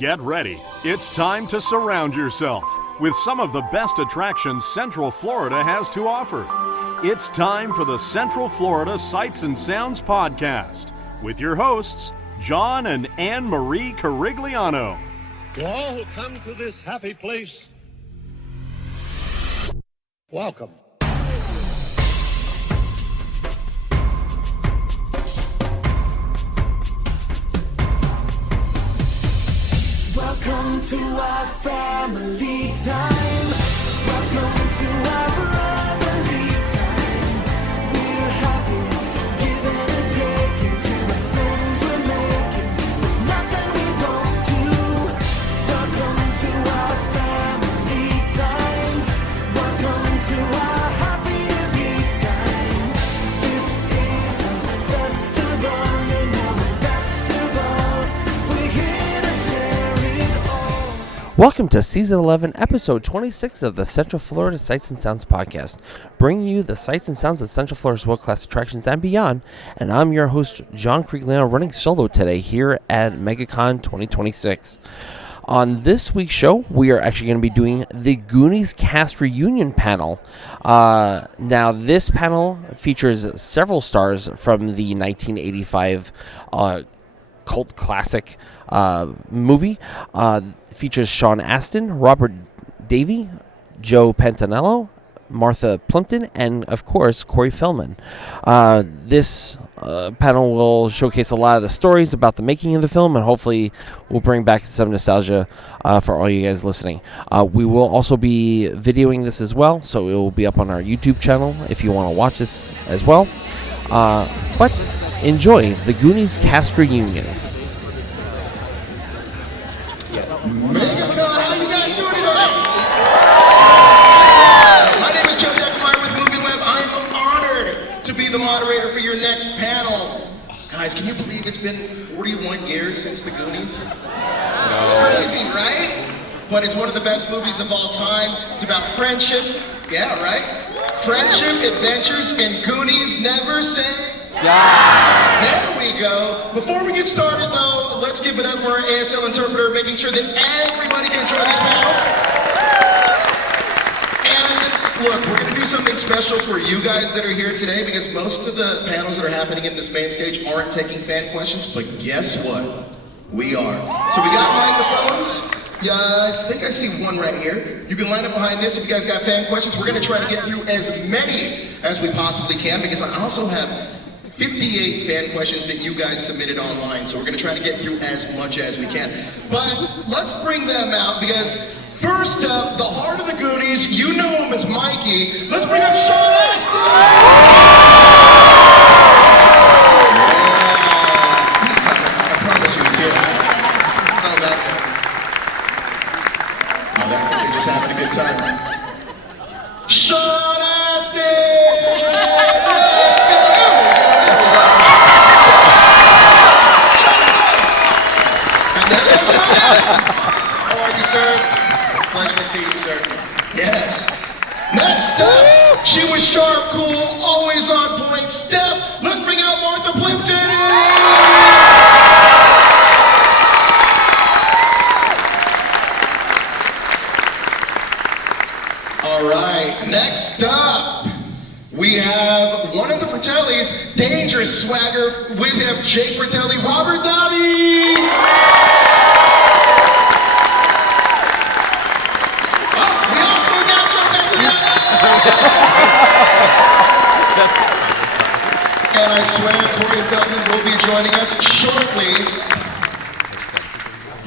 Get ready. It's time to surround yourself with some of the best attractions Central Florida has to offer. It's time for the Central Florida Sights and Sounds Podcast with your hosts, John and Anne Marie Carigliano. To all who come to this happy place, welcome. Welcome to our family time. Welcome to our brotherly time. We're happy, giving and taking to the friends we're making. There's nothing we won't do. Welcome to our family time. Welcome to our happy time. This is a festival, you know, the best of all. We're here to share it all. Welcome to Season 11, Episode 26 of the Central Florida Sights and Sounds Podcast, bringing you the sights and sounds of Central Florida's world-class attractions and beyond. And I'm your host, John Carigliano, running solo today here at MegaCon 2026. On this week's show, we are actually going to be doing the Goonies Cast Reunion Panel. Now, this panel features several stars from the 1985 cult classic movie. Features Sean Astin, Robert Davi, Joe Pantanello, Martha Plimpton, and of course Corey Feldman. This panel will showcase a lot of the stories about the making of the film, and hopefully will bring back some nostalgia for all you guys listening. We will also be videoing this as well, so it will be up on our YouTube channel if you want to watch this as well. But enjoy the Goonies Cast Reunion. MegaCon, how you guys doing today? My name is Joe Deckemeyer with MovieWeb. I am honored to be the moderator for your next panel. Guys, can you believe it's been 41 years since the Goonies? It's crazy, right? But it's one of the best movies of all time. It's about friendship. Yeah, right? Friendship, adventures, and Goonies never say. There we go. Before we get started, though, let's give it up for our ASL interpreter, making sure that everybody can enjoy these panels. And look, we're going to do something special for you guys that are here today, because most of the panels that are happening in this main stage aren't taking fan questions, but guess what? We are. So we got microphones. Yeah, I think I see one right here. You can line up behind this if you guys got fan questions. We're going to try to get through as many as we possibly can, because I also have 58 fan questions that you guys submitted online, so we're going to try to get through as much as we can. But let's bring them out, because first up, the heart of the Goonies, you know him as Mikey. Let's bring up Sean Astin! Yeah, he's coming. I promise you he's here. It's not about that. No, you're just having a good time. Sean Astin! How are you, sir? Pleasure to see you, sir. Yes. Next up, she was sharp, cool, always on point. Steph, let's bring out Martha Plimpton. All right, next up, we have one of the Fratellis, dangerous swagger. We have Jake Fratelli, Robert Davi. And I swear Corey Feldman will be joining us shortly.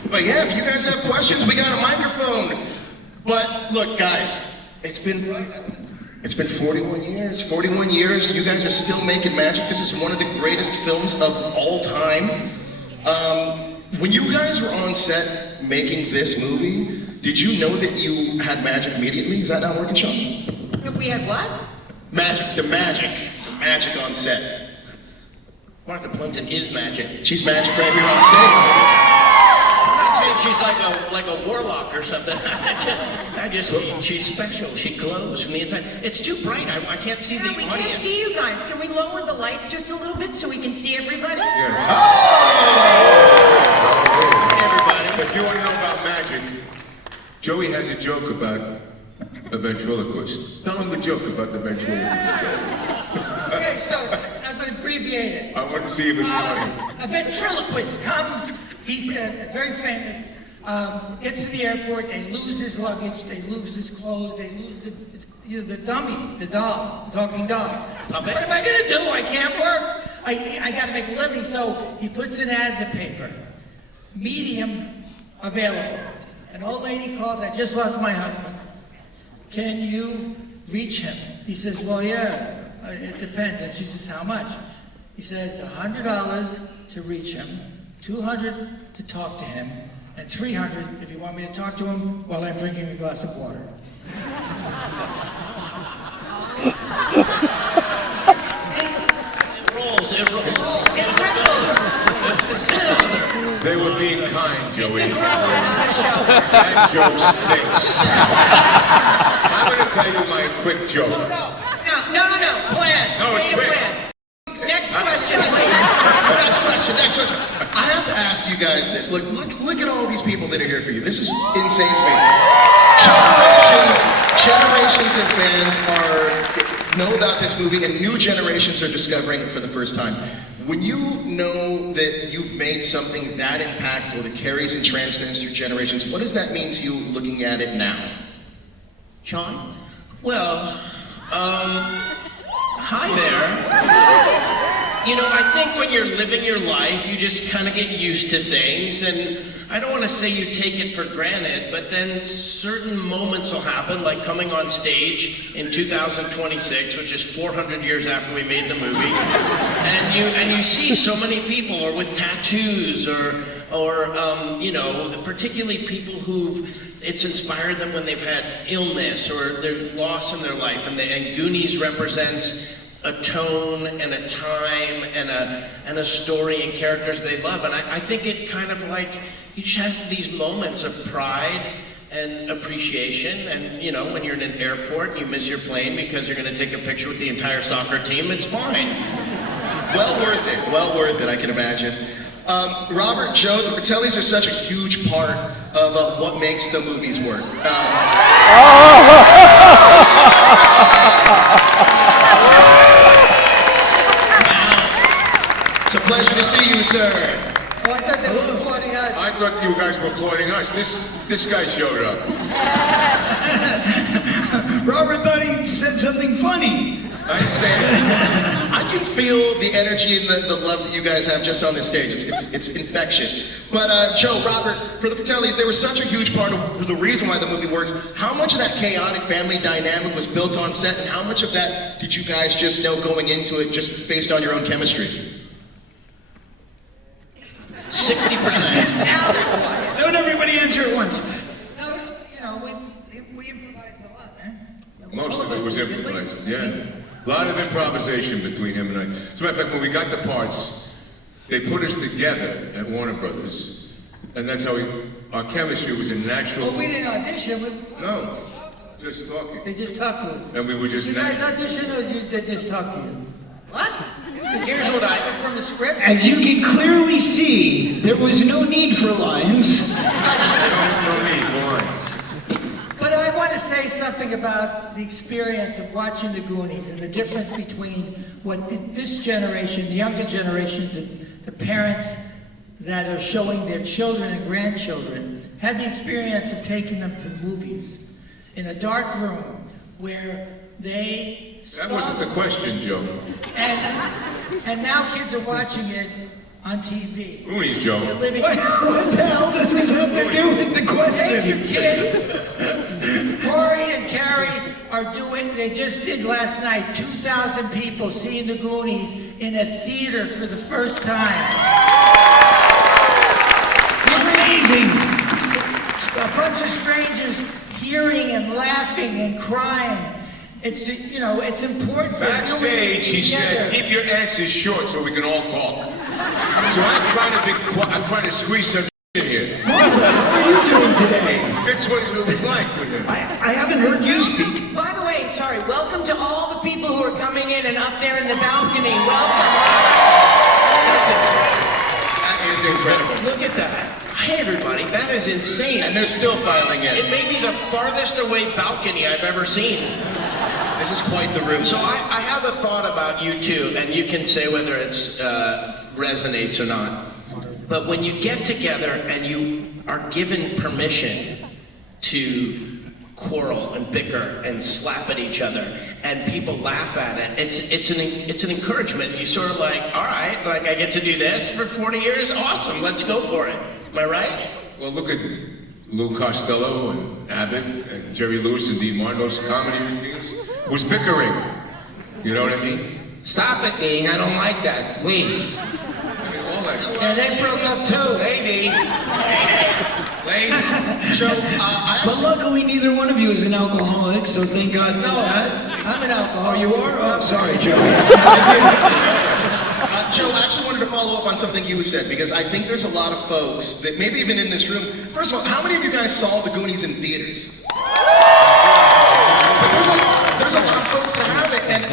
But yeah, if you guys have questions, we got a microphone. But look, guys, it's been 41 years. 41 years, you guys are still making magic. This is one of the greatest films of all time. When you guys were on set making this movie, did you know that you had magic immediately? Is that not working, Sean? We had what? Magic, the magic on set. Martha Plimpton is magic. She's magic right here on stage. She's like a warlock or something. She's special. She glows from the inside. It's too bright. I can't see the audience. We can't see you guys. Can we lower the light just a little bit so we can see everybody? Yes. Everybody. If you want to know Joey has a joke about a ventriloquist. Tell him the joke about the ventriloquist. Okay, so I'm going to abbreviate it. I want to see if it's funny. A ventriloquist comes, he's very famous, gets to the airport, they lose his luggage, they lose his clothes, they lose the dummy, the doll, the talking doll. What am I going to do? I can't work. I got to make a living, so he puts an ad in the paper. Medium available. An old lady calls, I just lost my husband. Can you reach him? He says, well, yeah, it depends. And she says, how much? He says, $100 to reach him, $200 to talk to him, and $300 if you want me to talk to him while I'm drinking a glass of water. It rolls. They were being kind, Joey. That joke stinks. I'm going to tell you my quick joke. No. Plan. No, it's quick. Next question, please. Next question. I have to ask you guys this. Look at all these people that are here for you. This is insane to me. Generations of fans know about this movie, and new generations are discovering it for the first time. When you know that you've made something that impactful that carries and transcends through generations, what does that mean to you looking at it now? Sean? Well, hi there. You know, I think when you're living your life, you just kind of get used to things, and I don't want to say you take it for granted, but then certain moments will happen, like coming on stage in 2026, which is 400 years after we made the movie, and you see so many people, or with tattoos, or you know, particularly people it's inspired them when they've had illness or there's loss in their life, and Goonies represents a tone and a time and a story and characters they love, and I think it kind of like you just have these moments of pride and appreciation, and you know, when you're in an airport and you miss your plane because you're going to take a picture with the entire soccer team, it's fine. Well worth it, I can imagine. Robert, Joe, the Fratellis are such a huge part of what makes the movies work. It's a pleasure to see you, sir. Oh, I thought they were applauding us. I thought you guys were applauding us. This guy showed up. Robert thought he said something funny. I didn't say anything. I can feel the energy and the love that you guys have just on this stage. It's infectious. But Joe, Robert, for the Fratellis, they were such a huge part of the reason why the movie works. How much of that chaotic family dynamic was built on set, and how much of that did you guys just know going into it just based on your own chemistry? 60%. Don't everybody answer at once. No, you know, we improvised a lot, man. Most of it was improvised, yeah. A lot of improvisation between him and I. As a matter of fact, when we got the parts, they put us together at Warner Brothers, and that's how our chemistry was a natural. Well, we didn't audition. No, just talking. They just talked to us. And we were just You guys audition, or they just talk to you? What? Here's what I... From the script? As you can clearly see, there was no need for lines. no need for lines. But I want to say something about the experience of watching the Goonies and the difference between what this generation, the younger generation, the parents that are showing their children and grandchildren, had the experience of taking them to movies in a dark room where they... That wasn't the question, Joe. And now kids are watching it on TV. Goonies, Joe. They're living What the hell does this have to do with the Take question? your kids. Corey and Carrie are doing, they just did last night, 2,000 people seeing the Goonies in a theater for the first time. Amazing. A bunch of strangers hearing and laughing and crying. It's, you know, it's important for Backstage, he said, keep your answers short so we can all talk. So I'm trying to squeeze some in here. Martha, how are you doing today? It's what it was like with him. I haven't heard you speak. By the way, welcome to all the people who are coming in and up there in the balcony. Welcome. That is incredible. Look at that. Hey everybody, that is insane. And they're still filing It in. may be the farthest away balcony I've ever seen. This is quite the room. So I have a thought about you too, and you can say whether it's resonates or not. But when you get together and you are given permission to quarrel and bicker and slap at each other, and people laugh at it, it's an encouragement. You sort of like, all right, like I get to do this for 40 years, awesome, let's go for it. Am I right? Well, look at Lou Costello and Abbott and Jerry Lewis and Dean Marlowe's comedy routines. It was bickering. You know what I mean? Stop it, Dean. I don't like that. Please. I mean, all that stuff. Yeah, they broke up too. Lady. Lady. Joe, But luckily, neither one of you is an alcoholic, so thank God for that. I'm an alcoholic. Oh, you are? Oh, sorry, Joe. Joe, I actually wanted to follow up on something you said, because I think there's a lot of folks that maybe even in this room. First of all, how many of you guys saw the Goonies in theaters? But there's a lot of folks that have it. And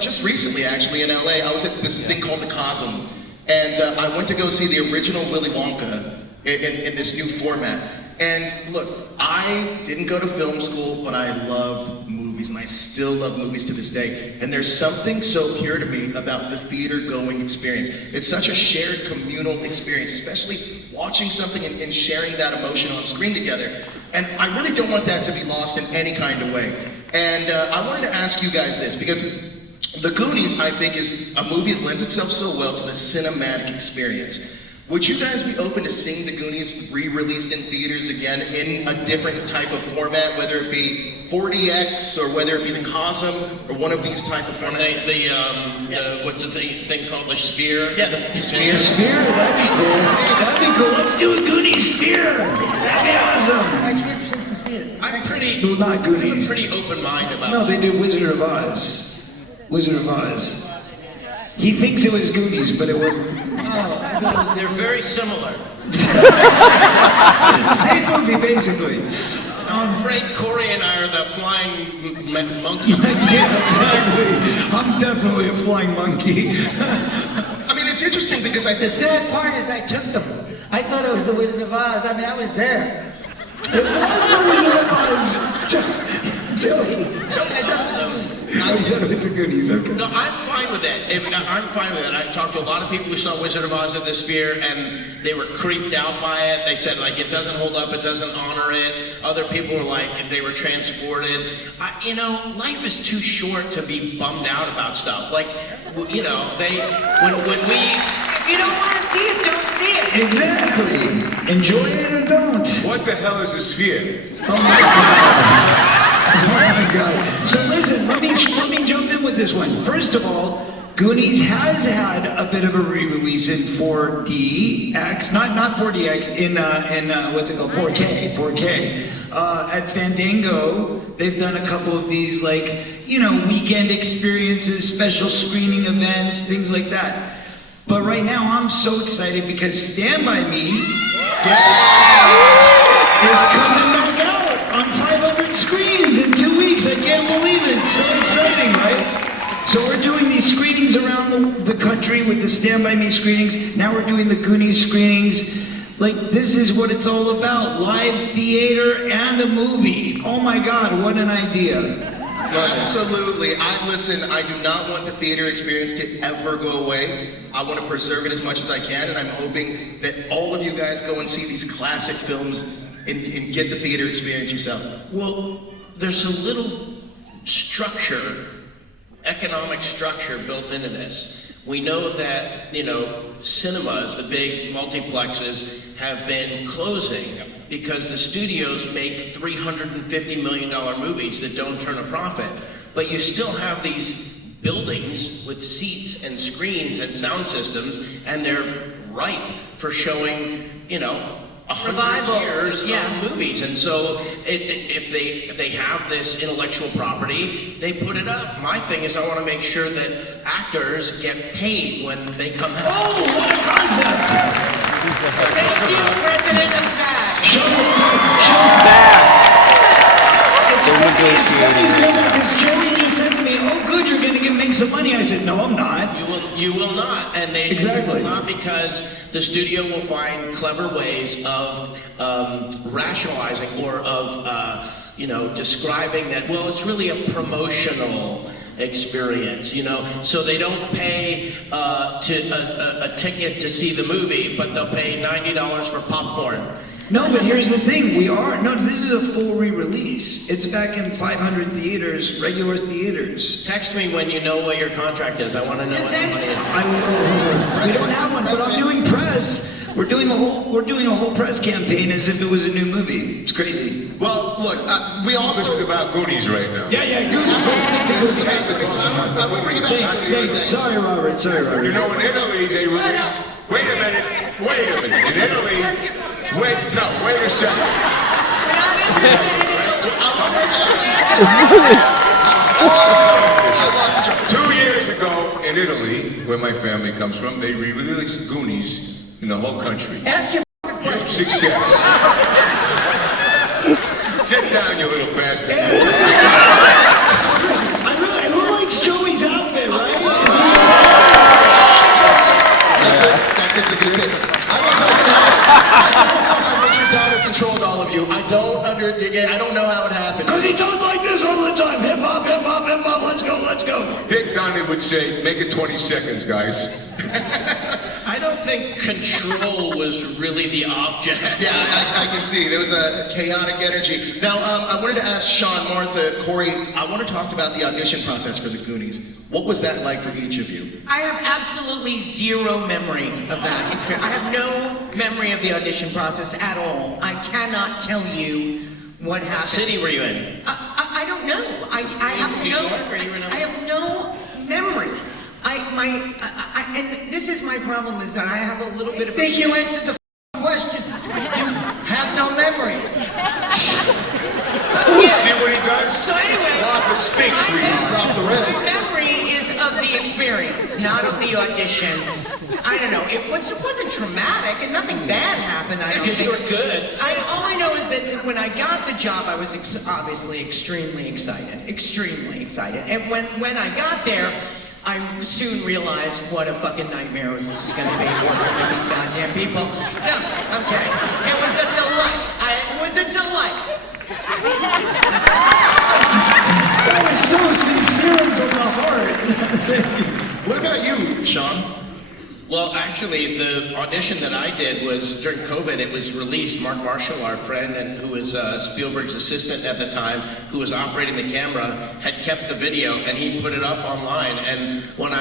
just recently, actually, in LA, I was at this thing called the Cosm, and I went to go see the original Willy Wonka in this new format. And look, I didn't go to film school, but I loved movies, and I still love movies to this day. And there's something so pure to me about the theater-going experience. It's such a shared communal experience, especially watching something and sharing that emotion on screen together. And I really don't want that to be lost in any kind of way. And I wanted to ask you guys this, because The Goonies, I think, is a movie that lends itself so well to the cinematic experience. Would you guys be open to seeing The Goonies re-released in theaters again in a different type of format, whether it be 40X or whether it be the Cosm or one of these type of formats? What's the thing called, the Sphere? Yeah, the Sphere. Sphere? That'd be cool. That'd be cool. Let's do a Goonies Sphere. That'd be awesome. I can't wait to see it. I'm pretty. No, not Goonies. I have a pretty open mind about. No, they did Wizard of Oz. Wizard of Oz. He thinks it was Goonies, but it wasn't. They're very similar. Same movie, basically. I'm afraid Corey and I are the flying monkey. Yeah, exactly. I'm definitely a flying monkey. I mean, it's interesting because I The think sad part is I took them. I thought it was the Wizard of Oz. I mean, I was there. It was the Wizard of Oz. Joey. I thought it was the Goonies, okay. No, I'm fine with that. I'm fine with it. I talked to a lot of people who saw Wizard of Oz at the Sphere, and they were creeped out by it. They said, like, it doesn't hold up, it doesn't honor it. Other people were like, they were transported. Life is too short to be bummed out about stuff. Like, when we... If you don't want to see it, don't see it. Exactly. Enjoy it or don't. What the hell is a sphere? Oh my God. Oh my God. So listen, let me jump in with this one. First of all, Goonies has had a bit of a re-release in 4DX, not 4DX, in what's it called, 4K. At Fandango, they've done a couple of these, weekend experiences, special screening events, things like that. But right now, I'm so excited because Stand By Me is coming back out on 500 screens in 2 weeks. I can't believe it. So exciting, right? So we're doing these screenings around the country with the Stand By Me screenings. Now we're doing the Goonies screenings. Like, this is what it's all about. Live theater and a movie. Oh my God, what an idea. absolutely. I do not want the theater experience to ever go away. I want to preserve it as much as I can, and I'm hoping that all of you guys go and see these classic films and get the theater experience yourself. Well, there's a little structure, economic structure built into this. We know that, cinemas, the big multiplexes, have been closing because the studios make $350 million movies that don't turn a profit. But you still have these buildings with seats and screens and sound systems, and they're ripe for showing, 100 Revivals, years yeah. of movies. And so if they have this intellectual property, they put it up. My thing is I want to make sure that actors get paid when they come out. Oh, what a concept! Thank you, President of SAG. It's funny you said that because Joey just said to me, oh good, you're going to make some money. I said, no, I'm not. You will not, and they Exactly. will not, because the studio will find clever ways of rationalizing or of describing that. Well, it's really a promotional experience, so they don't pay a ticket to see the movie, but they'll pay $90 for popcorn. No, but here's the thing. This is a full re-release. It's back in 500 theaters, regular theaters. Text me when you know what your contract is. I want to know what the money is. We don't have one, but I'm doing press. We're doing a whole press campaign as if it was a new movie. It's crazy. Well, look, we also... This is about Goonies right now. Yeah, Goonies. Let's stick to Goonies. I want to bring it back. Thanks. Sorry, Robert. You know, in Italy, they released... Wait a minute. In Italy... Wait a second. 2 years ago in Italy, where my family comes from, they re-released Goonies in the whole country. Ask your Huge success. Sit down, you little bastard. Who likes Joey's outfit, right? That kid's a good kid. I will tell you now, Richard Donner controlled all of you. I don't know how it happened. Because he talks like this all the time. Hip hop, hip hop, hip hop. Let's go. Dick Donner would say, make it 20 seconds, guys. I don't think control was really the object. Yeah, I can see. There was a chaotic energy. Now, I wanted to ask Sean, Martha, Corey, I want to talk about the audition process for the Goonies. What was that like for each of you? I have absolutely zero memory of that experience. I have no memory of the audition process at all. I cannot tell you what happened. What city were you in? I don't know. I have New no. York, or you were in I have no memory. And this is my problem, is that I have a little bit of. I think you answered the question. You have no memory. See what he does? So anyway, Martha speaks. Off the rails. my memory is of the experience, not of the audition. I don't know. It wasn't traumatic, and nothing bad happened. I don't Because think. you were good. All I know is that when I got the job, I was obviously extremely excited. And when I got there, I soon realized what a fucking nightmare this was going to be working with these goddamn people. No, I'm kidding. It was a delight. It was a delight. That was so sincere from the heart. What about you, Sean? Well, actually, the audition that I did was during COVID. It was released. Mark Marshall, our friend, and who was Spielberg's assistant at the time, who was operating the camera, had kept the video, and he put it up online. And when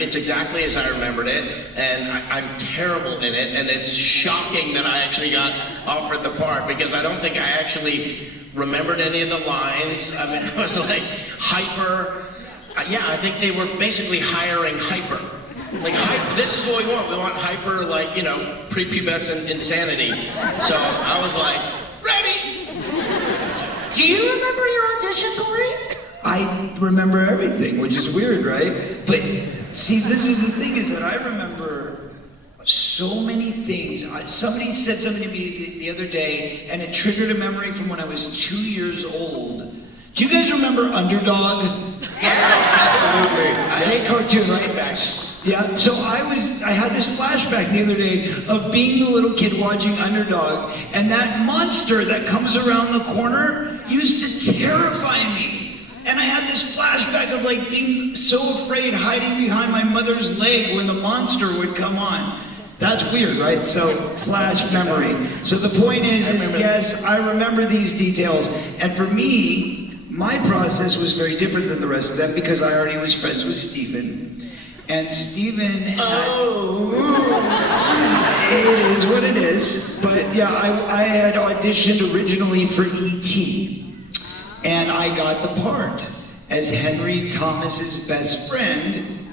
it's exactly as I remembered it, and I'm terrible in it, and it's shocking that I actually got offered the part, because I don't think I actually remembered any of the lines. I mean, I was like hyper. Yeah, I think they were basically hiring hyper. Like, this is what we want. We want hyper, prepubescent insanity. So I was like, ready! Do you remember your audition, Corey? I remember everything, which is weird, right? But see, this is the thing, is that I remember so many things. Somebody said something to me the other day, and it triggered a memory from when I was 2 years old. Do you guys remember Underdog? Absolutely. Great cartoon, right? Yeah, so I had this flashback the other day of being the little kid watching Underdog, and that monster that comes around the corner used to terrify me. And I had this flashback of being so afraid, hiding behind my mother's leg when the monster would come on. That's weird, right? So, flash memory. So the point is yes, I remember these details. And for me, my process was very different than the rest of them, because I already was friends with Steven. And Steven it is what it is. But yeah, I had auditioned originally for E.T. And I got the part as Henry Thomas's best friend,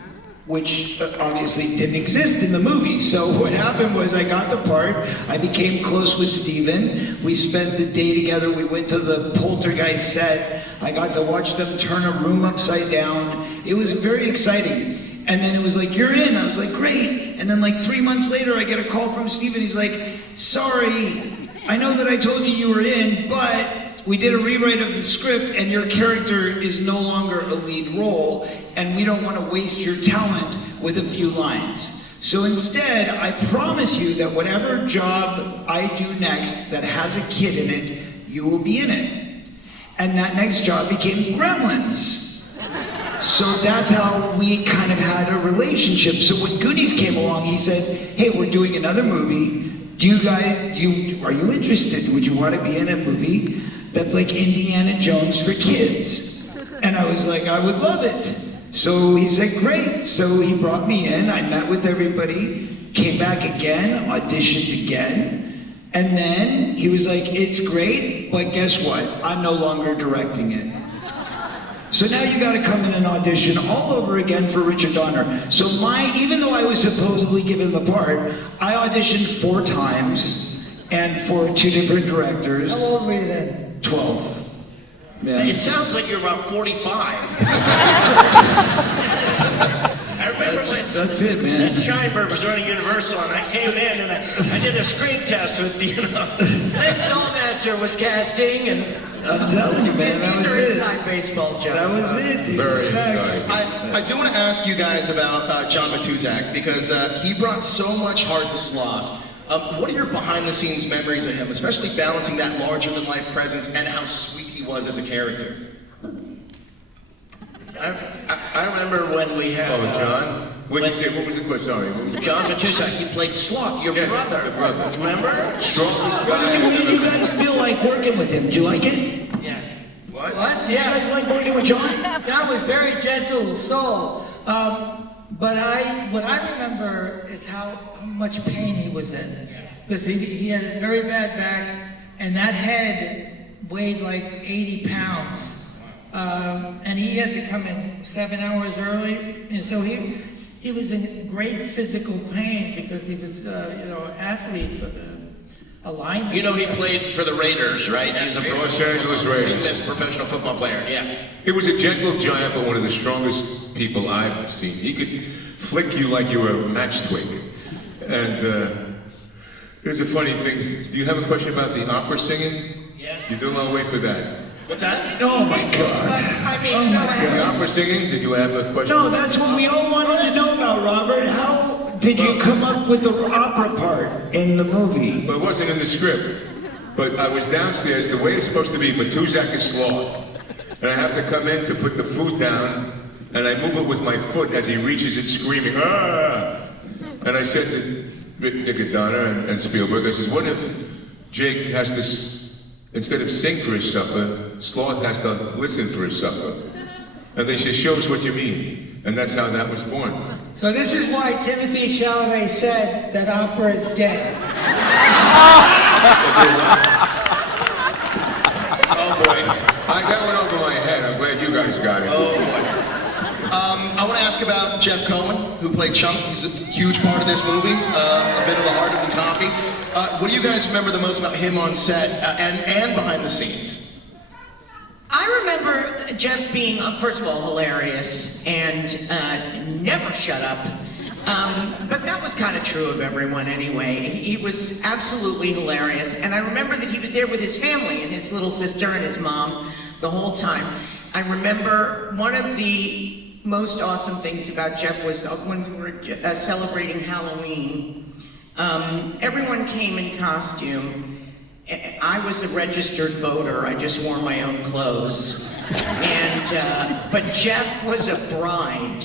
which obviously didn't exist in the movie. So what happened was I got the part, I became close with Steven, we spent the day together, we went to the Poltergeist set, I got to watch them turn a room upside down. It was very exciting. And then it was like, you're in. I was like, great. And then 3 months later, I get a call from Steven. He's like, sorry, I know that I told you were in, but we did a rewrite of the script and your character is no longer a lead role and we don't want to waste your talent with a few lines. So instead, I promise you that whatever job I do next that has a kid in it, you will be in it. And that next job became Gremlins. So that's how we kind of had a relationship. So when Goonies came along, he said, hey, we're doing another movie. Are you interested? Would you want to be in a movie that's like Indiana Jones for kids? And I was like, I would love it. So he said, great. So he brought me in, I met with everybody, came back again, auditioned again. And then he was like, it's great, but guess what? I'm no longer directing it. So now you gotta come in and audition all over again for Richard Donner. So even though I was supposedly given the part, I auditioned 4 times and for 2 different directors. How old were you then? 12. Yeah. It sounds like you're about 45. I remember that's it, man. Sid Sheinberg was running Universal, and I came in and I did a screen test with Ed Stallmaster was casting, and I'm telling you, man, that was it. Inside baseball jokes. That was it. Very nice. I do want to ask you guys about John Matuzak because he brought so much heart to Sloth. What are your behind-the-scenes memories of him, especially balancing that larger-than-life presence and how sweet he was as a character? I remember when we had... Oh, John? What was the question? Sorry. John Matuzak, he played Sloth, your brother. Your brother. Remember? Strongest What guy. did you guys feel like working with him? Do you like it? Yeah. What? What? You guys like working with John? John was very gentle soul. But what I remember is how much pain he was in. Because he had a very bad back, and that head weighed like 80 pounds. And he had to come in 7 hours early, and so he was in great physical pain because he was, athlete for a lineman. You know he played for the Raiders, right? He's a Los Angeles Raiders. famous professional football player, yeah. He was a gentle giant, but one of the strongest people I've seen. He could flick you like you were a match twig. And here's a funny thing. Do you have a question about the opera singing? Yeah. You don't want to wait for that. What's that? Oh my God. I mean, Oh my The opera singing, did you have a question? No, that's what we all wanted to know about, Robert. How did you come up with the opera part in the movie? Well, it wasn't in the script. But I was downstairs, the way it's supposed to be, Matuzak is Sloth. And I have to come in to put the food down, and I move it with my foot as he reaches it screaming, ah! And I said to Dick Donner and Spielberg, I says, what if Jake has to, instead of sing for his supper, Sloth has to listen for his supper? And they said, show us what you mean. And that's how that was born. So this is why Timothy Chalamet said that opera is dead. Oh boy. That went over my head. I'm glad you guys got it. Oh boy. I want to ask about Jeff Cohen, who played Chunk. He's a huge part of this movie, a bit of the heart of the copy. What do you guys remember the most about him on set and behind the scenes? I remember Jeff being, first of all, hilarious and never shut up. But that was kind of true of everyone anyway. He was absolutely hilarious. And I remember that he was there with his family and his little sister and his mom the whole time. I remember one of the most awesome things about Jeff was when we were celebrating Halloween. Everyone came in costume. I was a registered voter. I just wore my own clothes. But Jeff was a bride.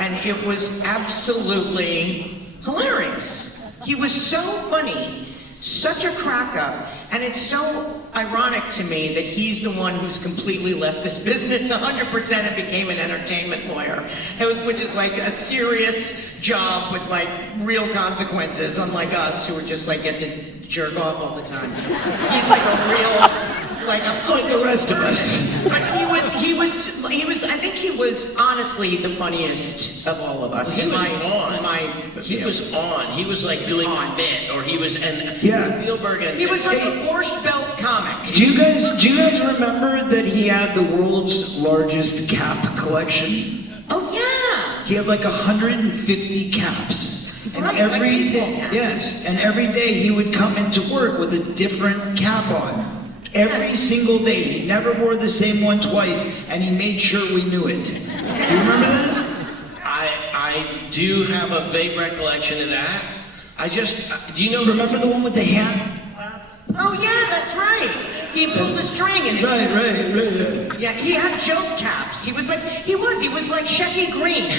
And it was absolutely hilarious. He was so funny, such a crack up, and it's so ironic to me that he's the one who's completely left this business 100% and became an entertainment lawyer, which is like a serious job with like real consequences, unlike us who are just like get to jerk off all the time. He's like a real, like the rest of us. But he was. I think he was honestly the funniest of all of us. He was on. He was like doing a bit, or he was Spielberg and he was like a Borscht Belt comic. Do you guys remember that he had the world's largest cap collection? Oh yeah. He had like 150 caps. And Right, every like baseball day, caps. yes, and every day he would come into work with a different cap on. Every single day. He never wore the same one twice, and he made sure we knew it. Do you remember that? I do have a vague recollection of that. Do you know? Remember the one with the hand? Oh yeah, that's right. He pulled a string and Right. yeah, he had joke caps. He was like Shecky Green.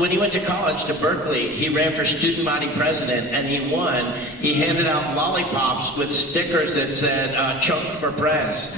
When he went to college to Berkeley, he ran for student body president and he won. He handed out lollipops with stickers that said "Chunk for Prez."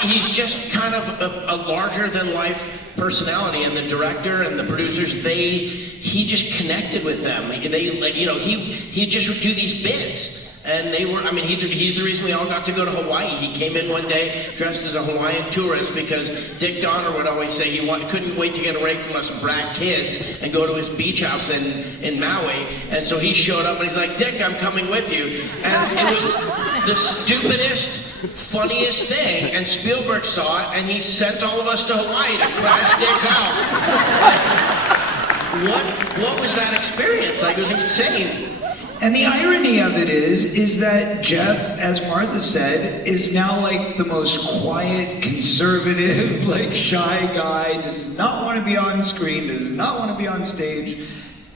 He's just kind of a larger than life personality, and the director and the producers, he just connected with them. He just would do these bits. And he's the reason we all got to go to Hawaii. He came in one day dressed as a Hawaiian tourist because Dick Donner would always say he couldn't wait to get away from us brat kids and go to his beach house in Maui. And so he showed up and he's like, Dick, I'm coming with you. And it was the stupidest, funniest thing. And Spielberg saw it and he sent all of us to Hawaii to crash Dick's house. What was that experience? Like, it was insane. And the irony of it is that Jeff, as Martha said, is now like the most quiet, conservative, like shy guy, does not want to be on screen, does not want to be on stage.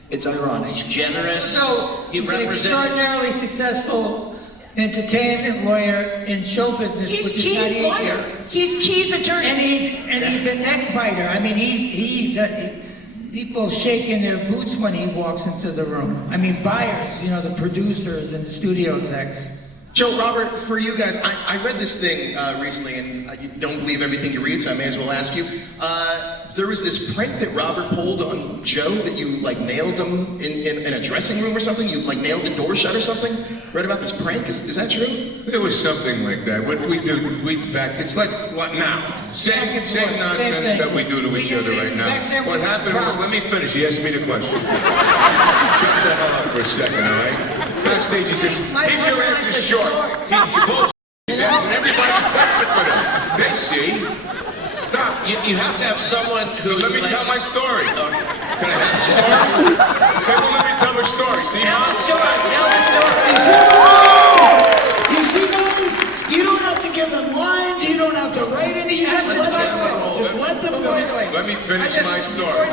It's ironic. He's generous. So, he's an extraordinarily successful entertainment lawyer in show business. He's which is Key's not easy. lawyer. He's Key's attorney. And he's a neck biter. I mean, people shaking their boots when he walks into the room. I mean, buyers, the producers and the studio execs. Joe, Robert, for you guys, I read this thing recently, and you don't believe everything you read, so I may as well ask you. There was this prank that Robert pulled on Joe that you nailed him in a dressing room or something. You nailed the door shut or something. Read about this prank? Is that true? It was something like that. What we do, it's like what now? Same nonsense that we do to each other right now. What happened? Let me finish. He asked me the question. Shut the hell up for a second, all right? Backstage, he says, keep your answers short. You both and everybody's desperate for them. They see. Stop. You have to have someone who. Let me tell my story. Can I have a story? They won't let me tell the story. See? Tell the story. You see, guys? You don't have to give them lines, you don't have to write any, you just let them go. Just let them go. Let me finish my story.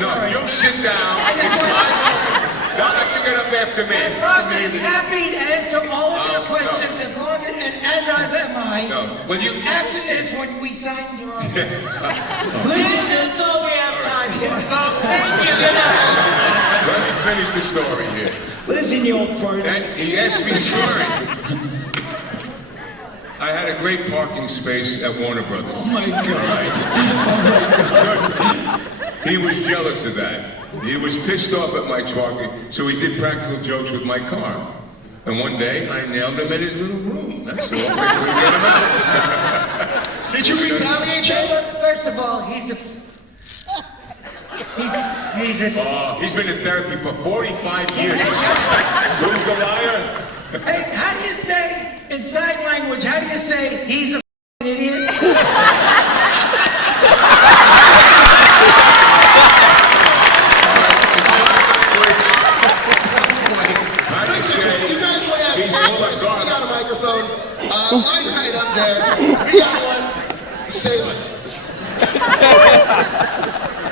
No, you sit down. It's my Don't let you get up after me. Amazing. Happy to answer all of your questions as long as am I. No, when you after this, when we sign your Listen, that's all we have time for, folks. Thank you. Let me finish the story here. Listen, you old farts. And he asked me the story. I had a great parking space at Warner Brothers. Oh my God. He was jealous of that. He was pissed off at my parking, so he did practical jokes with my car. And one day, I nailed him in his little room. That's all. I couldn't get him out. Did you retaliate, Joe? First of all, he's He's been in therapy for 45 years. Who's the liar? Hey, how do you say, in sign language, how do you say he's a idiot? Line right up there. We got one. Save us.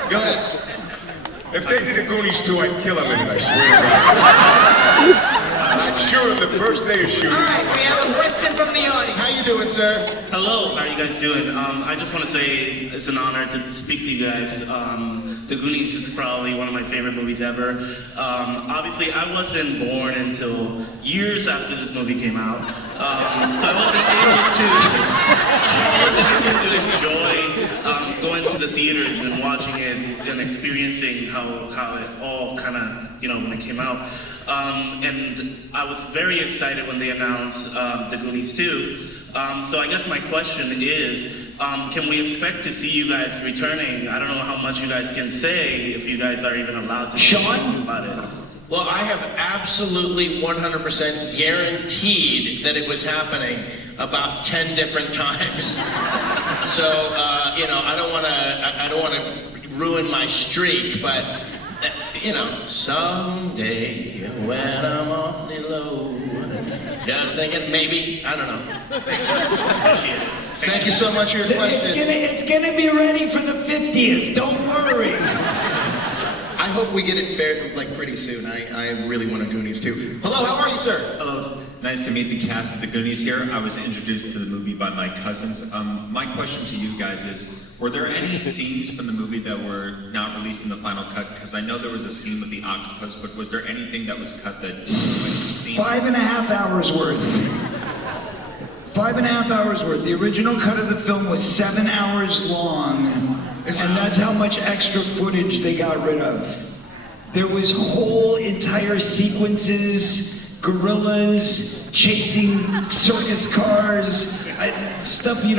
Go ahead. If they did a Goonies 2, I'd kill him in it, I swear to God. I'd shoot him the first day of shooting. All right, we have a question from the audience. How you doing, sir? Hello, how are you guys doing? I just want to say it's an honor to speak to you guys. The Goonies is probably one of my favorite movies ever. Obviously, I wasn't born until years after this movie came out. So I wasn't able to enjoy going to the theaters and watching it and experiencing how it all kind of, when it came out. And I was very excited when they announced the Goonies 2. So I guess my question is, can we expect to see you guys returning? I don't know how much you guys can say, if you guys are even allowed to say about it. Well, I have absolutely 100% guaranteed that it was happening about 10 different times. So, I don't want to ruin my streak, but someday when I'm awfully low, Yeah, I was thinking maybe. I don't know. Appreciate it. Thank you so much for your question. It's gonna be ready for the 50th. Don't worry. I hope we get it fair, like pretty soon. I really want a Goonies too. Hello, how are you, sir? Hello, nice to meet the cast of the Goonies here. I was introduced to the movie by my cousins. My question to you guys is, were there any scenes from the movie that were not released in the final cut? Because I know there was a scene with the octopus, but was there anything that was cut that... 5.5 hours worth. 5.5 hours worth. The original cut of the film was 7 hours long. And that's how much extra footage they got rid of. There was whole entire sequences, gorillas chasing circus cars, stuff you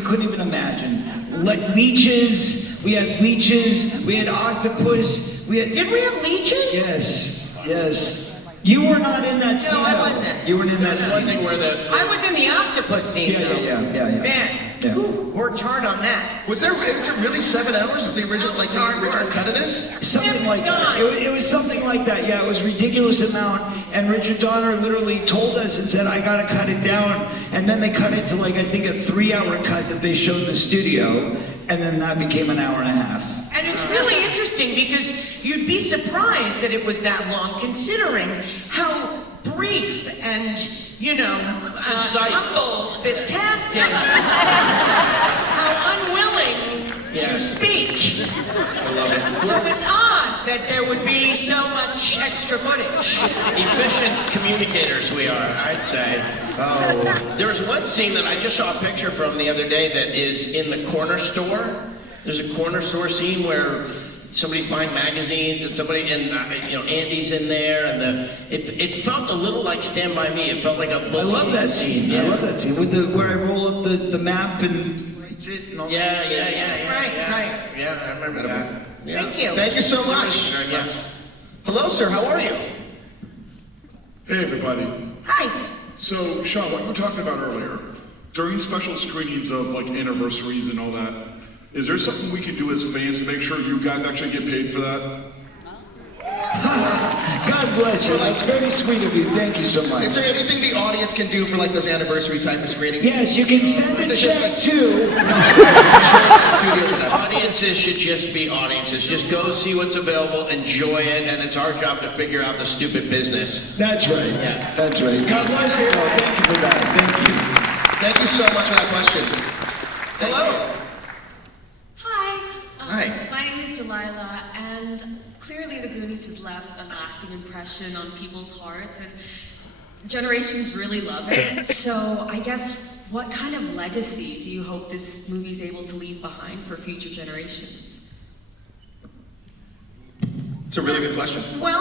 couldn't even imagine. Leeches, we had octopus, Did we have leeches? Yes. You were not in that scene. No, I wasn't. You weren't in that scene. I was in the octopus scene, though. Yeah. Man, worked hard on that. Was it really 7 hours? Is the original cut of this? Something like that. It was something like that. Yeah, it was a ridiculous amount. And Richard Donner literally told us and said, "I gotta cut it down." And then they cut it to I think a 3-hour cut that they showed in the studio, and then that became an hour and a half. And it's really interesting because you'd be surprised that it was that long, considering how brief and, humble this cast is. How unwilling to speak. I love it. So it's odd that there would be so much extra footage. Efficient communicators we are, I'd say. Oh. There was one scene that I just saw a picture from the other day that is in the corner store. There's a corner store scene where somebody's buying magazines and Andy's in there, and it felt a little like Stand By Me. It felt like a I love that scene. Yeah. I love that scene with where I roll up the map and write it and all that. Right. Yeah, I remember that. Yeah. Thank you. Thank you so much. Yeah. Hello, sir. How are you? Hey, everybody. Hi. So, Sean, what you were talking about earlier, during special screenings of anniversaries and all that, is there something we can do as fans to make sure you guys actually get paid for that? God bless you. That's very sweet of you. Thank you so much. Is there anything the audience can do for those anniversary type of screenings? Yes, you can send a check to. Audiences should just be audiences. Just go see what's available, enjoy it, and it's our job to figure out the stupid business. That's right. Yeah. That's right. God bless you. Thank you for that. Thank you. Thank you so much for that question. Hello. Hi. My name is Delilah, and clearly the Goonies has left a lasting impression on people's hearts, and generations really love it. So I guess, what kind of legacy do you hope this movie is able to leave behind for future generations? It's a really good question. Well,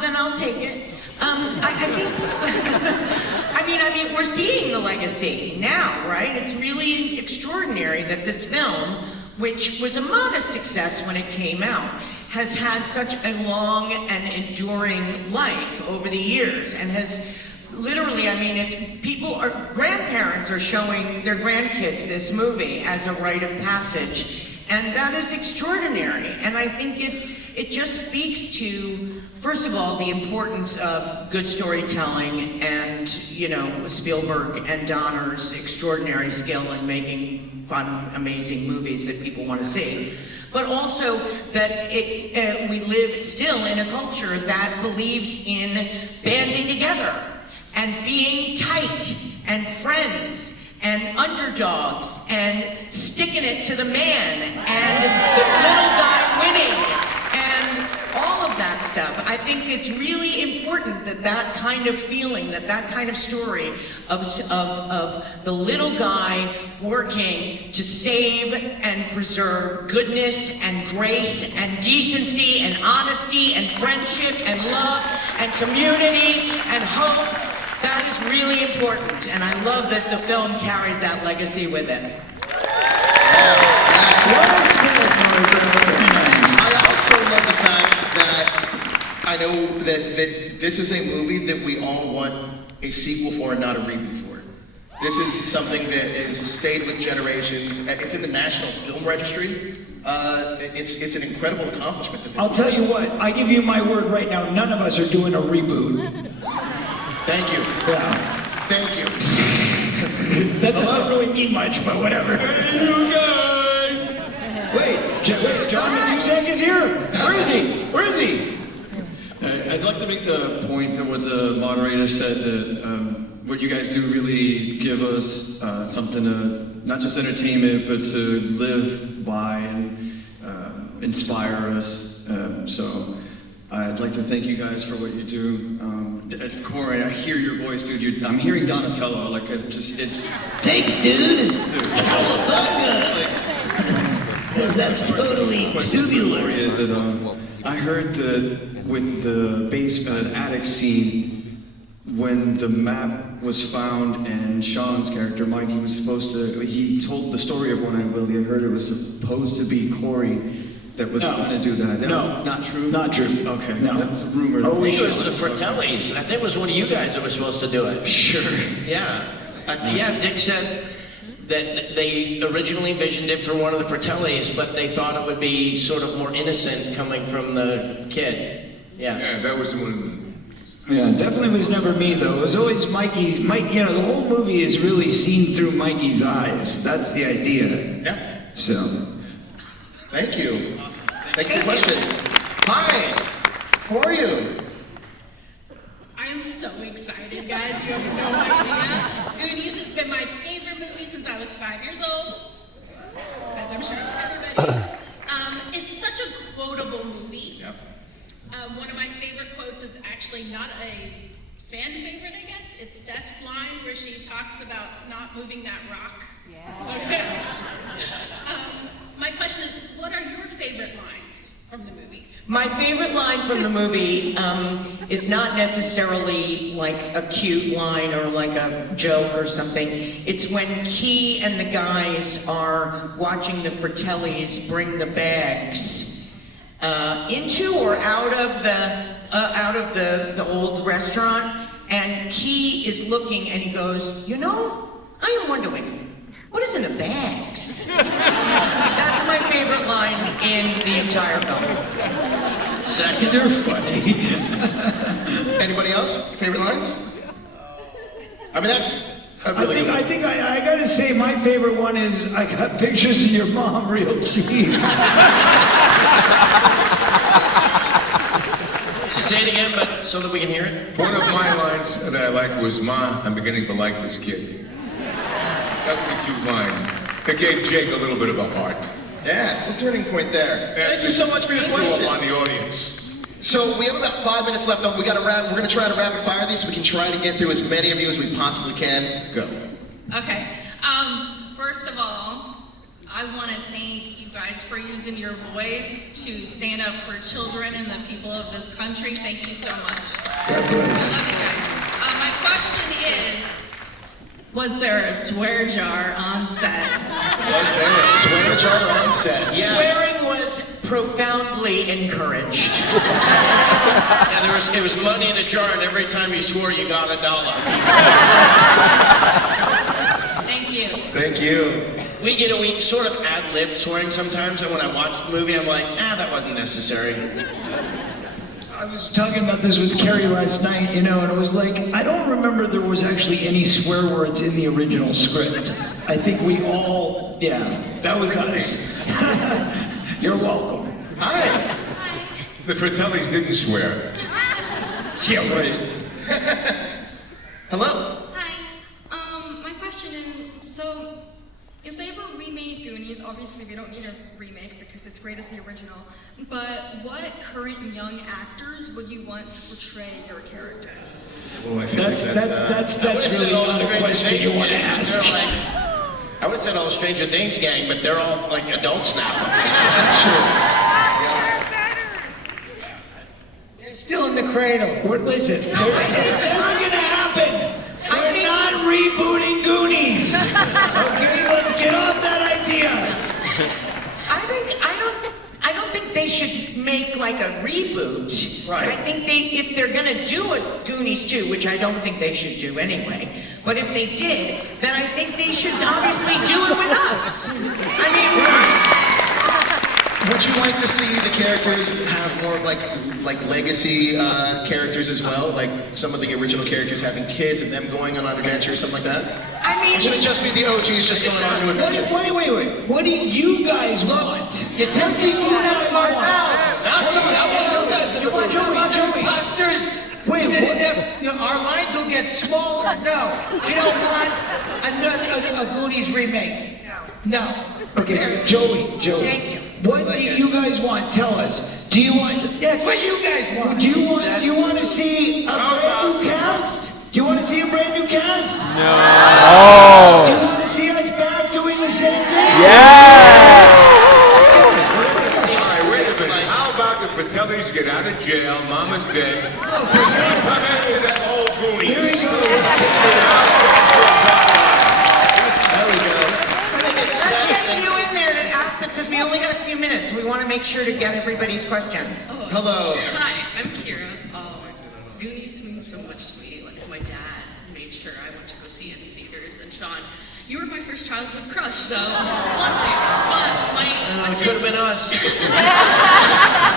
then I'll take it. I think, we're seeing the legacy now, right? It's really extraordinary that this film, which was a modest success when it came out, has had such a long and enduring life over the years, and has literally, grandparents are showing their grandkids this movie as a rite of passage, and that is extraordinary. And I think it just speaks to, first of all, the importance of good storytelling and, Spielberg and Donner's extraordinary skill in making fun, amazing movies that people want to see. But also that we live still in a culture that believes in banding together and being tight and friends and underdogs and sticking it to the man and this little guy winning and all of that stuff. I think it's really important that kind of feeling, that kind of story of the little guy working to save and preserve goodness and grace and decency and honesty and friendship and love and community and hope. That is really important, and I love that the film carries that legacy with it. I also love the fact that I know that this is a movie that we all want a sequel for and not a reboot for. This is something that is stayed with generations. It's in the National Film Registry. It's an incredible accomplishment. I'll tell you what, I give you my word right now, none of us are doing a reboot. Thank you. Yeah. Thank you. That doesn't really mean much, but whatever. You guys! Wait, John Matusek is here! Where is he? Where is he? I'd like to make the point that what the moderator said, that what you guys do really give us something to, not just entertainment, but to live by and inspire us. So I'd like to thank you guys for what you do. Corey, I hear your voice, dude. I'm hearing Donatello, like it's... Thanks, dude! Cowabunga! That's totally tubular. Is that, I heard that with the basement attic scene, when the map was found and Sean's character, Mikey, was supposed to, he told the story of One Eyed Willie. I heard it was supposed to be Corey that was going to do that. No. Not true? Not true. Okay. No. That's a rumor. I think it was the Fratellis. I think it was one of you guys that was supposed to do it. Sure. Yeah. Yeah, Dick said that they originally envisioned it for one of the Fratellis, but they thought it would be sort of more innocent coming from the kid. Yeah. Yeah, that was one. Yeah, definitely was never me though. It was always Mike, the whole movie is really seen through Mikey's eyes. That's the idea. Yeah. So. Thank you. Thank you for the question. Hi. How are you? I am so excited, guys. You have no idea. Goonies has been my favorite movie since I was 5 years old, as I'm sure everybody knows. It's such a quotable movie. Yep. One of my favorite quotes is actually not a fan favorite, I guess. It's Steph's line where she talks about not moving that rock. Yeah. Okay. My question is, what are your favorite lines from the movie? My favorite line from the movie is not necessarily like a cute line or like a joke or something. It's when Key and the guys are watching the Fratellis bring the bags into or out of the old restaurant, and Key is looking and he goes, I am wondering, what is in the bags? That's my favorite line in the entire film. Second. You're funny. Anybody else? Favorite lines? I mean, that's a really good one. I think I gotta say my favorite one is, I got pictures of your mom real cheap. Say it again, but so that we can hear it. One of my lines that I like was, "Ma, I'm beginning to like this kid." That was a cute line. It gave Jake a little bit of a heart. Yeah, the turning point there. Thank you so much for your question. On the audience. So we have about 5 minutes left. We're gonna try to rapid fire these so we can try to get through as many of you as we possibly can. Go. Okay. First of all, I want to thank you guys for using your voice to stand up for children and the people of this country. Thank you so much. God bless. Love you guys. My question is, was there a swear jar on set? Was there a swear jar on set? Yeah. Swearing was profoundly encouraged. Yeah, it was money in a jar, and every time you swore, you got $1. Thank you. Thank you. We sort of ad-lib swearing sometimes, and when I watch the movie, I'm like, that wasn't necessary. I was talking about this with Carrie last night, and it was like, I don't remember there was actually any swear words in the original script. I think we all, that was us. You're welcome. Hi. The Fratellis didn't swear. Yeah, right. Hello. Hi. My question is, so if they ever remade Goonies, obviously we don't need a remake because it's great as the original, but what current young actors would you want to portray your characters? Oh, I feel that's really not a question you want to ask. I would have said all the Stranger Things gang, but they're all like adults now. That's true. They're still in the cradle. Listen, it's never gonna happen. We're not rebooting Goonies. Okay, let's get off that idea. I don't think they should make like a reboot. Right. I think if they're gonna do a Goonies 2, which I don't think they should do anyway, but if they did, then I think they should obviously do it with us. I mean, Would you like to see the characters have more of like legacy characters as well? Like some of the original characters having kids and them going on an adventure or something like that? I mean, or should it just be the OGs just going on to an adventure? Wait. What do you guys want? You took the food out of our mouths. You want Joey. Imposters. Wait, what? Our lines will get smaller. No, we don't want a Goonies remake. No. Okay, Joey. Thank you. What do you guys want? Tell us. Do you want? That's what you guys want. Do you want to see a brand new cast? Do you want to see a brand new cast? No. Do you want to see us back doing the same thing? Yeah. All right, wait a minute. How about the Fratellis get out of jail? Mama's dead. Come back to that old Goonies. Here we go. Because we only got a few minutes. We want to make sure to get everybody's questions. Oh, Hello. Hi, I'm Kira. Goonies means so much to me. Like, my dad made sure I went to go see it in theaters. And Sean, you were my first childhood crush, so lovely. But my question... It could have been us.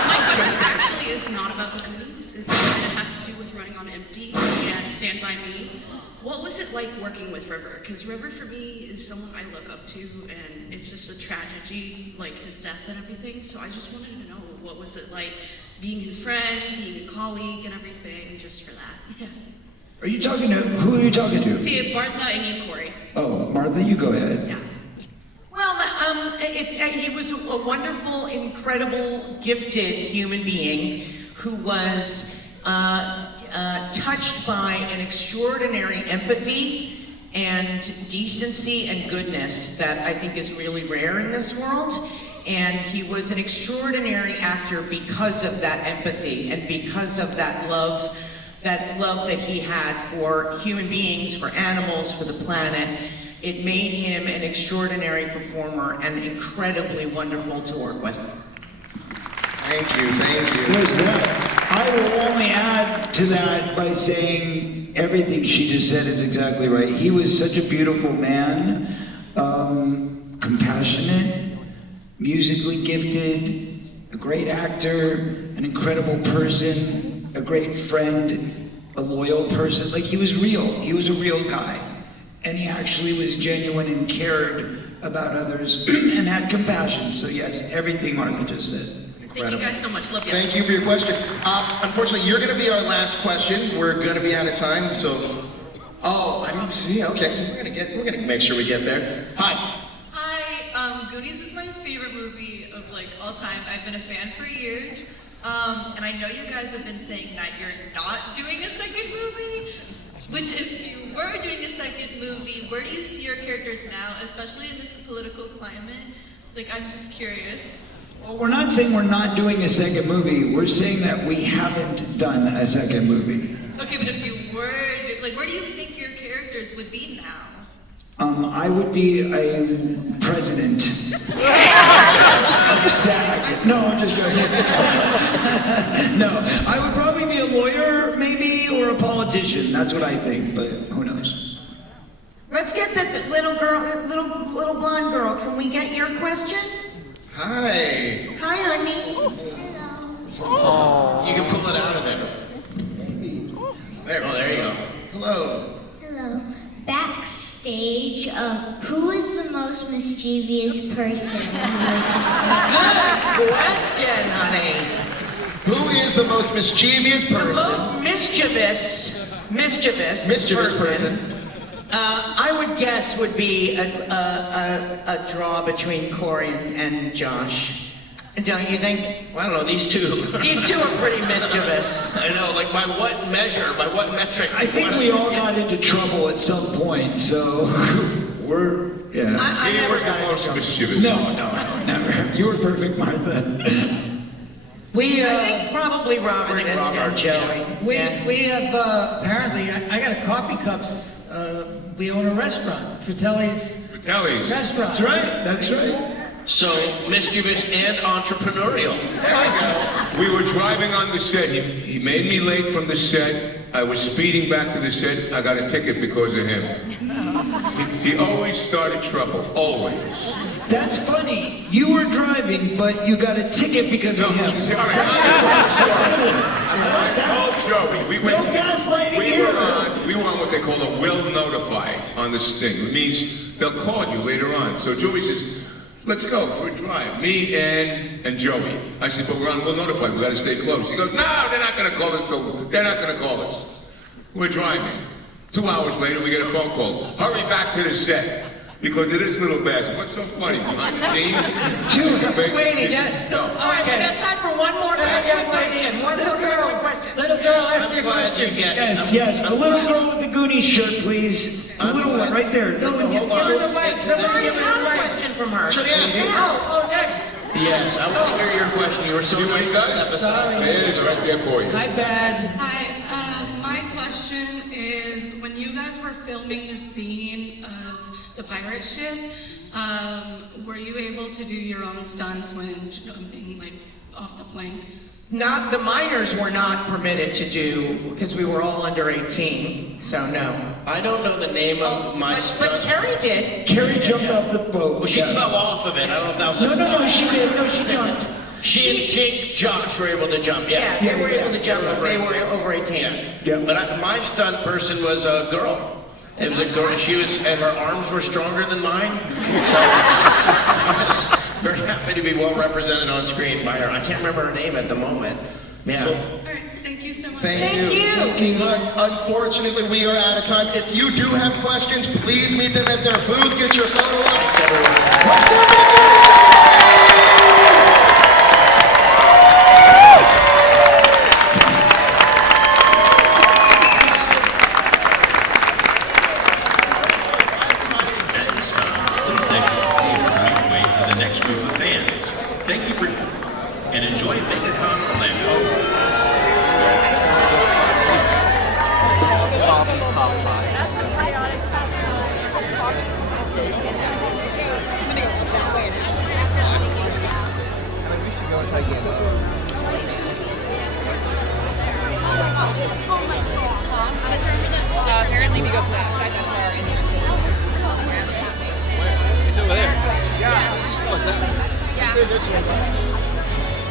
My question actually is not about the Goonies. It has to do with Running on Empty and Stand By Me. What was it like working with River? Because River for me is someone I look up to, and it's just a tragedy, like his death and everything. So I just wanted to know, what was it like being his friend, being a colleague and everything, just for that. Are you talking to, who are you talking to? See, Martha, Amy, and Corey. Oh, Martha, you go ahead. Yeah. Well, he was a wonderful, incredible, gifted human being who was touched by an extraordinary empathy and decency and goodness that I think is really rare in this world. And he was an extraordinary actor because of that empathy and because of that love that he had for human beings, for animals, for the planet. It made him an extraordinary performer and incredibly wonderful to work with. Thank you. There's that. I will only add to that by saying everything she just said is exactly right. He was such a beautiful man, compassionate, musically gifted, a great actor, an incredible person, a great friend, a loyal person. Like, he was real. He was a real guy. And he actually was genuine and cared about others and had compassion. So yes, everything Martha just said. Thank you guys so much. Love you. Thank you for your question. Unfortunately, you're going to be our last question. We're going to be out of time, so... Oh, I didn't see. Okay, we're going to make sure we get there. Hi. Hi, Goonies is my favorite movie of all time. I've been a fan for years. And I know you guys have been saying that you're not doing a second movie. Which, if you were doing a second movie, where do you see your characters now, especially in this political climate? I'm just curious. Well, we're not saying we're not doing a second movie. We're saying that we haven't done a second movie. Okay, but if you were, where do you think your characters would be now? I would be a president of SAG. No, I'm just joking. No, I would probably be a lawyer, maybe, or a politician. That's what I think, but who knows? Let's get the little blonde girl. Can we get your question? Hi. Hi, honey. You can pull it out of there. There you go. Hello. Hello. Backstage, who is the most mischievous person? Good question, honey. Who is the most mischievous person? The most mischievous person. I would guess would be a draw between Corey and Josh. Don't you think? Well, I don't know, these two. These two are pretty mischievous. I know, by what measure, by what metric? I think we all got into trouble at some point, so yeah. I He never was the got into most trouble. mischievous. No, never. You were perfect, Martha. I think probably Robert and Joey. We have apparently. I got a coffee cups. We own a restaurant, Fratelli's restaurant. That's right. So, mischievous and entrepreneurial. There we go. We were driving on the set. He made me late from the set. I was speeding back to the set. I got a ticket because of him. He always started trouble, always. That's funny. You were driving, but you got a ticket because of him. See, all right, Joey, we went. No gaslighting here. We were on what they call a will notify on this thing. It means they'll call you later on. So Joey says, let's go for a drive. Me and Joey. I said, but we're on will notify. We got to stay close. He goes, no, they're not going to call us. They're not going to call us. We're driving. 2 hours later, we get a phone call. Hurry back to the set. Because of this little bastard. What's so funny behind the scenes? Dude, waiting. Okay. We have time for one more young lady. One little girl. Little girl, ask your question. Yes. The little girl with the Goonies shirt, please. The little one right there. No, Give her the mic. Somebody give her the mic. Question from her. Oh, next. Yes, I want to hear your question. You were so nice this episode. Sorry. It is right there for you. My bad. Hi, my question is, when you guys were filming the scene of the pirate ship, were you able to do your own stunts when jumping like off the plank? Not the minors were not permitted to do because we were all under 18. So no. I don't know the name of my stunt. But Carrie did. Carrie jumped off the boat. Well, she fell off of it. I don't know if that was. No, she did. No, she jumped. She and Josh were able to jump. Yeah, they were able to jump if they were over 18. Yeah. But my stunt person was a girl. It was a girl. She was, and her arms were stronger than mine. So I was very happy to be well represented on screen by her. I can't remember her name at the moment. Yeah. All right, thank you so much. Thank you. Look, unfortunately, we are out of time. If you do have questions, please meet them at their booth. Get your photo up. Thanks, everyone. Thank you for and enjoy MegaCon Orlando. Apparently we go to that side, that's our entrance. It's over there. Yeah. What's that? Yeah. Say this one.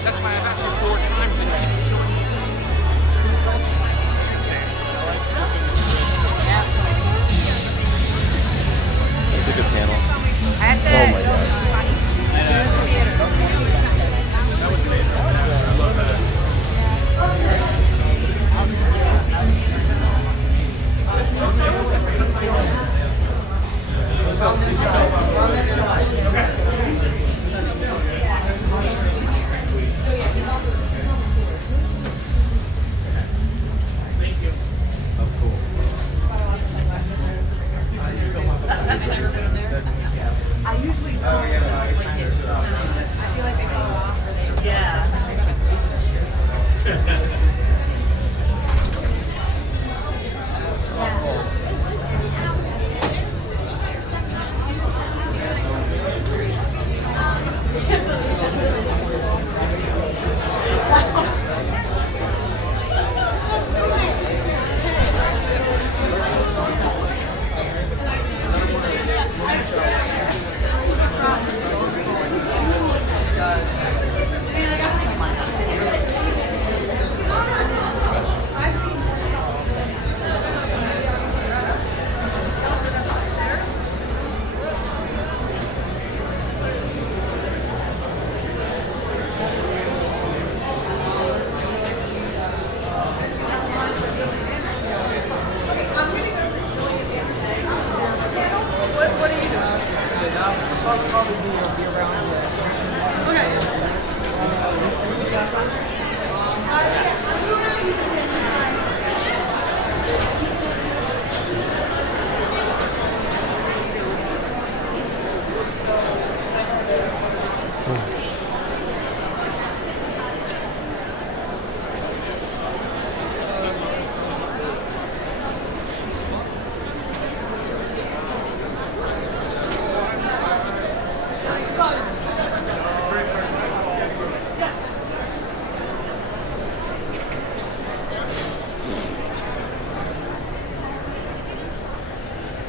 That's why I've asked you 4 times and you keep showing me. It's a good panel. Oh my god. That was amazing. I love that. It's on this side. It's on this side. Okay.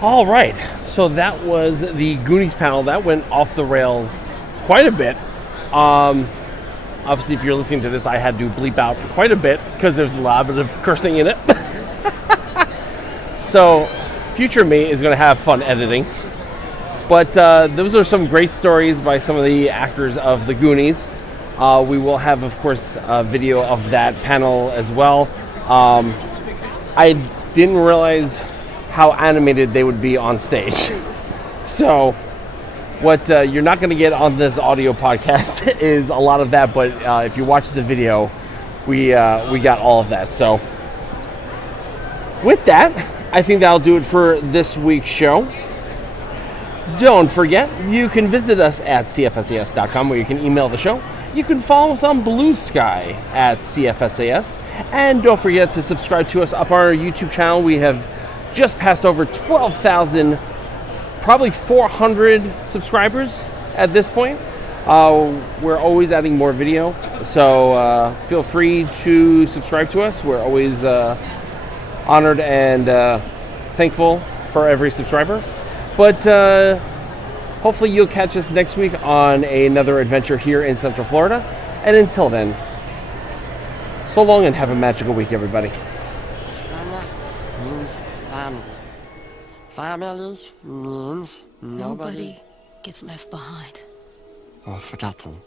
All right, so that was the Goonies panel. That went off the rails quite a bit. Obviously, if you're listening to this, I had to bleep out quite a bit because there's a lot of cursing in it. So, future me is going to have fun editing. But those are some great stories by some of the actors of the Goonies. We will have, of course, a video of that panel as well. I didn't realize how animated they would be on stage. So what you're not going to get on this audio podcast is a lot of that, but if you watch the video, we got all of that. So with that, I think that'll do it for this week's show. Don't forget, you can visit us at cfsas.com, where you can email the show. You can follow us on Blue Sky at CFSAS. And don't forget to subscribe to us up on our YouTube channel. We have just passed over 12,000, probably 400 subscribers at this point. We're always adding more video, so feel free to subscribe to us. We're always honored and thankful for every subscriber. But hopefully you'll catch us next week on another adventure here in Central Florida. And until then, so long and have a magical week, everybody. Shana means family. Family means nobody gets left behind or forgotten.